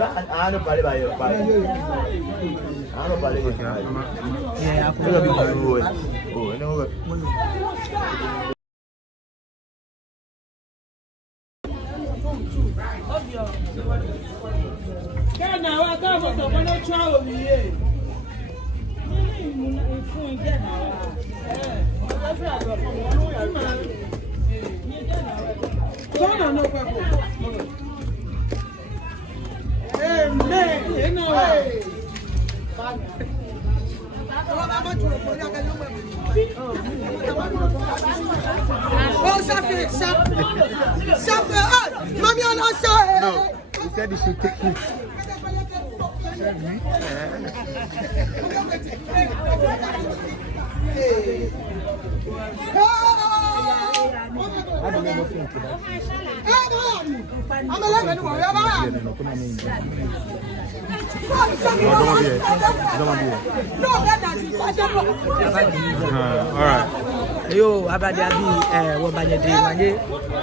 I don't believe I don't believe yeah, I know. Now I got what I'm going to try over here. Oh, Safi, mommy, on us. No, he said he should take it. Yo, abadiabi wobanye de manye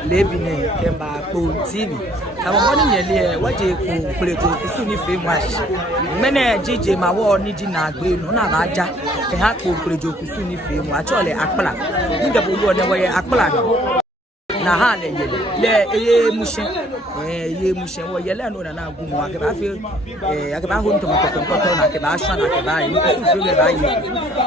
lebine kemba po TV. Kama woni nyele waje ku pleto kusu ni fe mwash. Mene jeje mawo ni ji na agbe no na baja. Ke ha ku pleto kusu ni fe mwa chole akpla. Ni da bo ne waye akpla no. Na ha le yele. Le eye mushen. Ye mushen wo yele no na agu mo akeba fe akeba ho ntomo koto na akeba asha na akeba yi kusu fe le ba yi.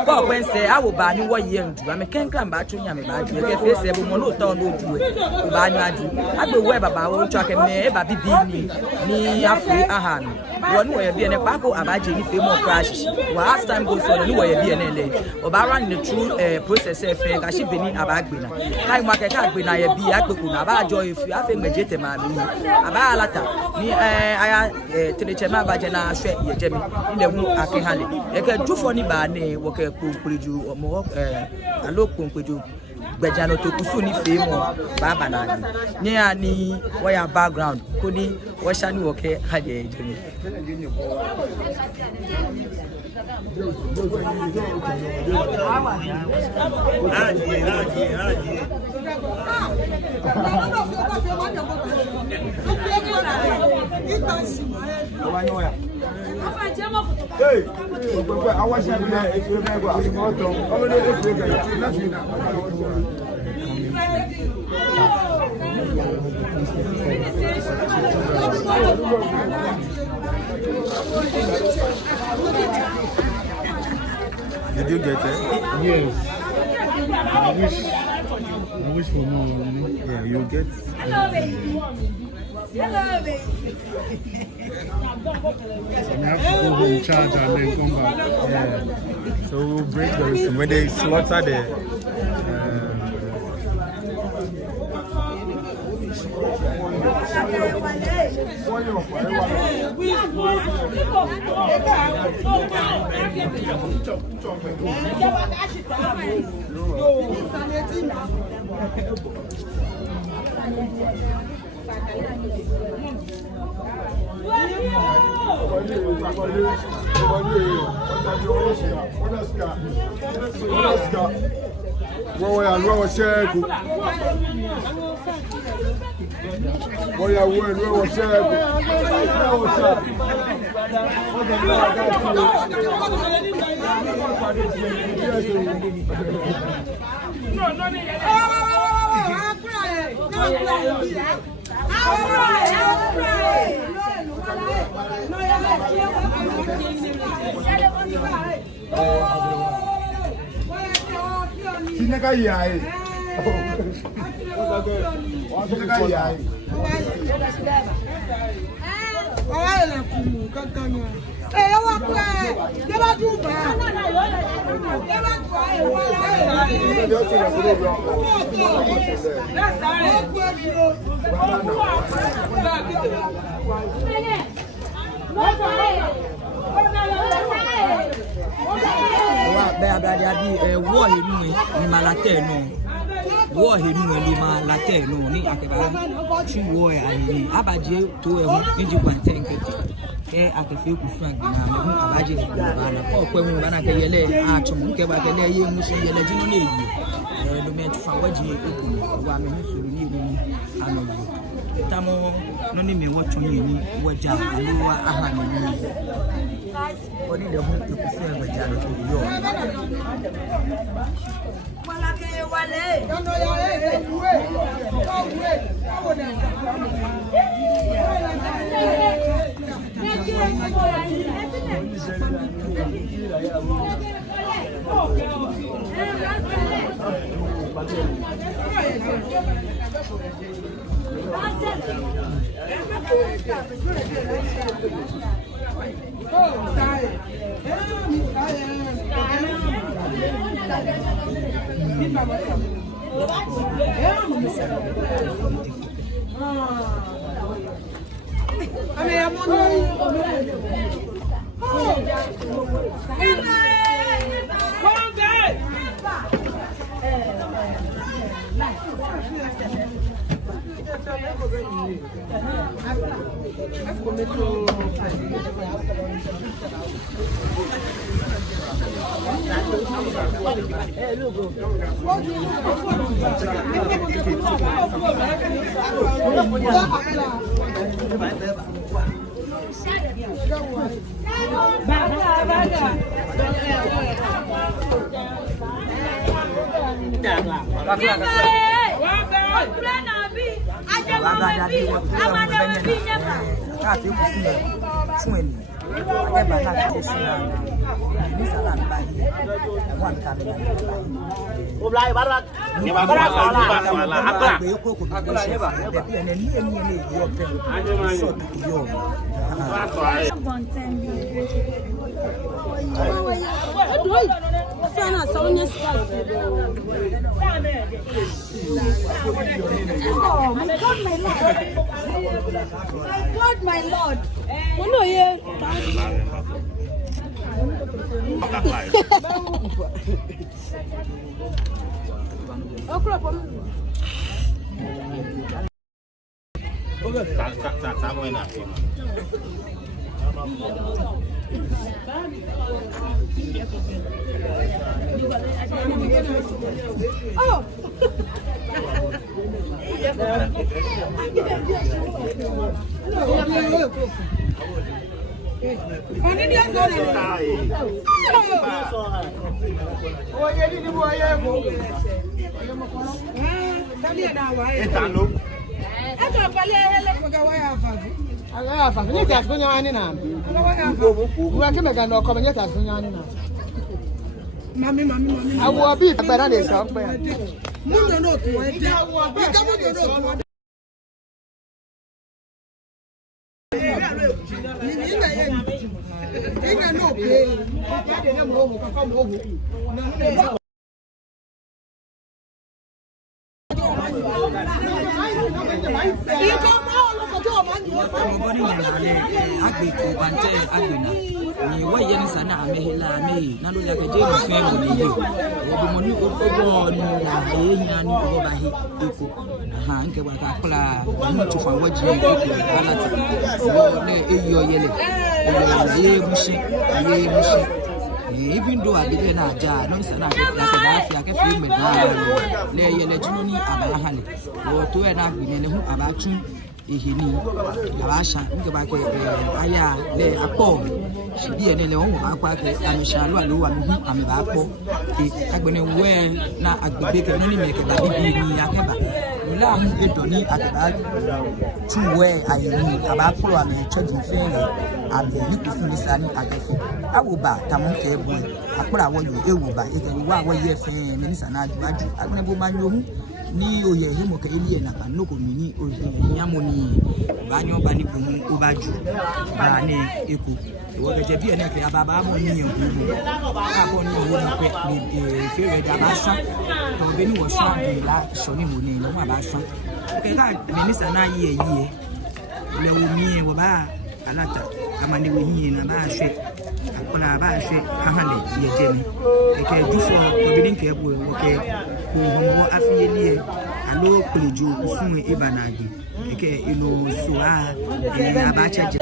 Ko pense awo ba ni wo ye ndu ame kenkan ba tun ya me ba di ke fe se bo mo no to no du e ba nyu adi agbe we baba wo twa ke me e ba bibi ni afri aha no wonu wo ye bi ene pa ko abaje ni fe mo crash wa as time goes on ni wo ye bi ene le o ba run the true process e fe ka shi beni abagbe na kai ma ke ka agbe na ye bi agbe ku na ba jo ifi afi ngejete ma mi aba alata ni aya teleche ma ba je na hwe ye je mi ile hu akenhale e ke dufo ni ba ne wo ke pompeju omo alo pompeju gbejano to kusu ni fe mo baba na ni ani wo ya background ko ni wo sha ni wo ke haje je mi Hey, I was having Did you get it? Yes. I wish for more. Yeah, you get. Hello, baby. Hello, baby. So we have to go home, charge, and then come back. Yeah. So we'll break those when they slaughter the. War ni malate no war henu ni malate no ni akeba chi war ani abaje to ehu nji kwantenketi ke akefe kufu agbina me hu abaje bana ko kwa mu bana ke yele atum nke ba ke le ye mu so yele jino na eyi do me tufa waji ekunu wa me hu suru ni ebi ano tamo no ni me watch on ni waja alo aha ni oni le hu ekusi e waja lo to yo wala ke wale no ya Oh my God, my Lord! My Lord! Oh no, yeah. Oh! Mami. I will be better than somewhere. ni waye ni sana amehela amehi na ndo yake je ni femo ni hiyo obimoni ofogo no ehia ni oba hi eko aha nke bwa ka kula mutu fa waji eko alati so ne eyo yele ye mushi even though I didn't na ja no sana ke fi me da le yele jinu ni abahale wo to e na gbin ne hu abachu ihini abasha nke ba ke aya le apo sibi ene le won akwa ke amishalu alo wa mi ame ba po ke agbene we na agbegbe ke no ni me ke ba bibi ni akeba la hu edo ni akeba tu we ayini aba pro ame chedu fe abi ni ku fun sani agafe awoba tamu ke bu akpara wo yo ewuba eke wa wo ye fe minisa na aju agbene bo manyo hu ni oye himo ke ili na kanoko mini nyamoni banyo bani bumu ubaju ba ni eko wo ke je bi ene ke ababa mo ni engugu ka ko ni wo mo pe ni fere da ba so to be ni wo so de la so ni mo ni no ma ba so ke ka minisa na yi le wo mi wo ba alata amani wo yi na ba hwe akola ba hwe ahale ye jeni ke dufo ko bi din ke bu wo ke ko ho afiye ni alo pleju usunwe ibanagi ke ino soa abacha je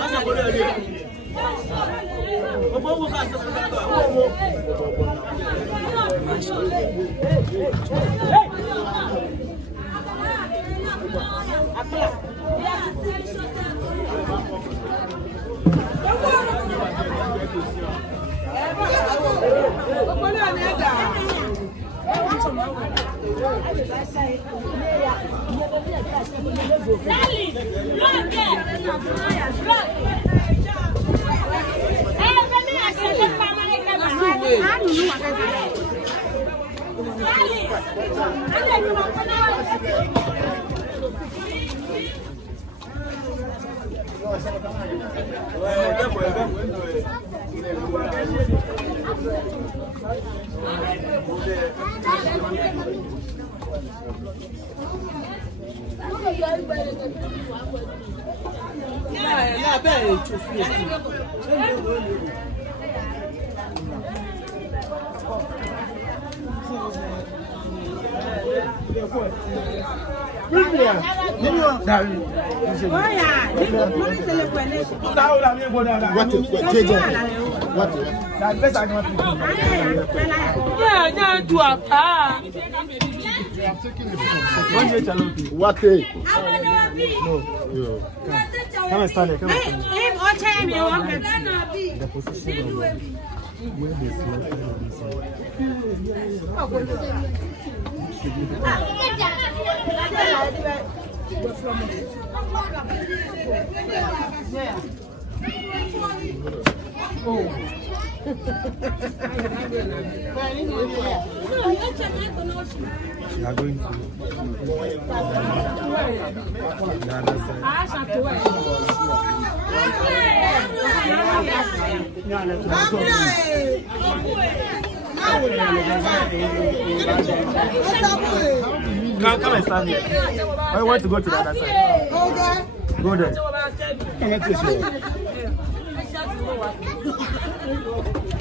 What? No. Come and stand there. Come and stand there. The position of where they you are going to come and stand here. I want to go to the other side. Okay. Go there.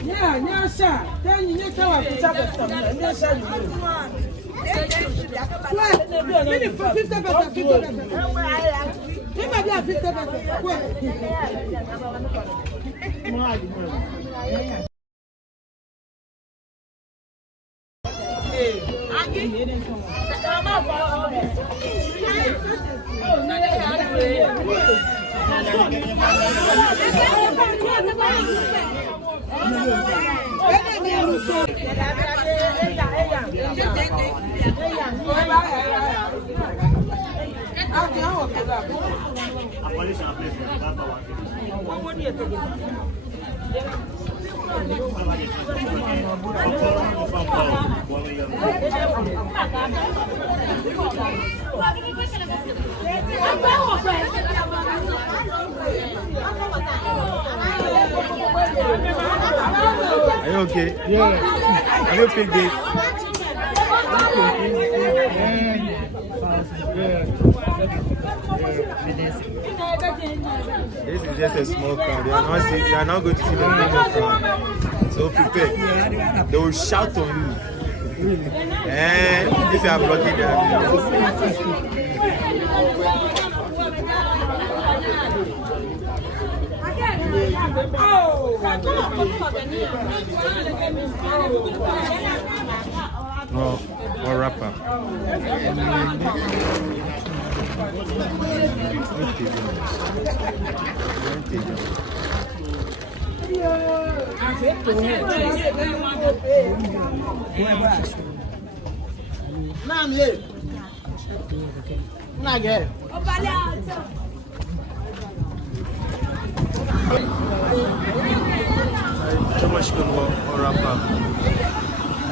Yeah, sir. Then you need to have to tap it. Are you okay? Yeah. Have you picked this? This is just a small crowd. They are not going to see the bigger crowd. So prepare. They will shout on you. And if you are blocking their videos. No, or rapper.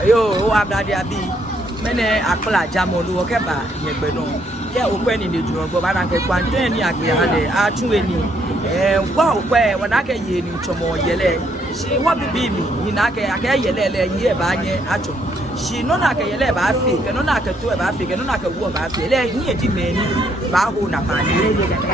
Yo, abdadi abi mene akola jamolu okeba yegbe no ye okwe ni leju ogbo ba na ke kwante ni agbe hale atun eni wa okwe wona ke ye ni chomo yele shi wa bibi mi ni na ke yele le ye ba nye acho shi no na ke yele ba fi ke no na ke to ba fi ke no na ke wo ba fi le ni e di meni ba ho na ba ni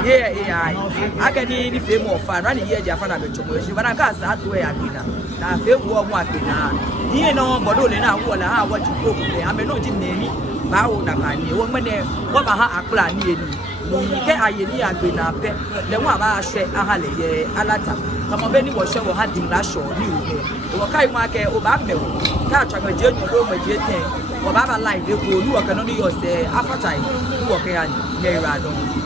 ye ai aka ni fe mo fa na ni ye ja fa na be chomo shi ba na ka sa to ya gina na fe wo mo akina here no bodo le na wo la ha wa ji ko le ame no ji neni ba wo na ka ni wo mene wo ba ha akula ni eni ni ke aye ni agbe na pe le wo ba hwe aha le ye alata kama be ni wo hwe wo ha din la sho ni wo wo kai ma ke o ba me wo ka twa ma je nyo lo ma je ten Baba live they go you work no you say after time you work and here I don't.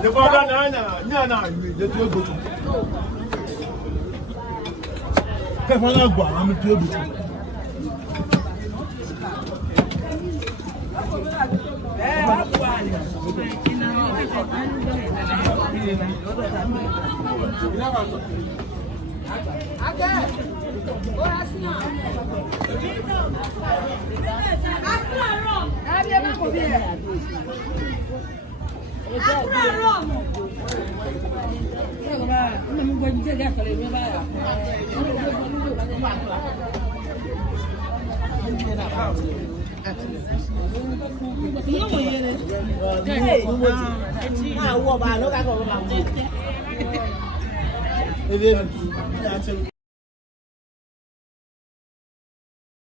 The brother Nana, the two go to. I'm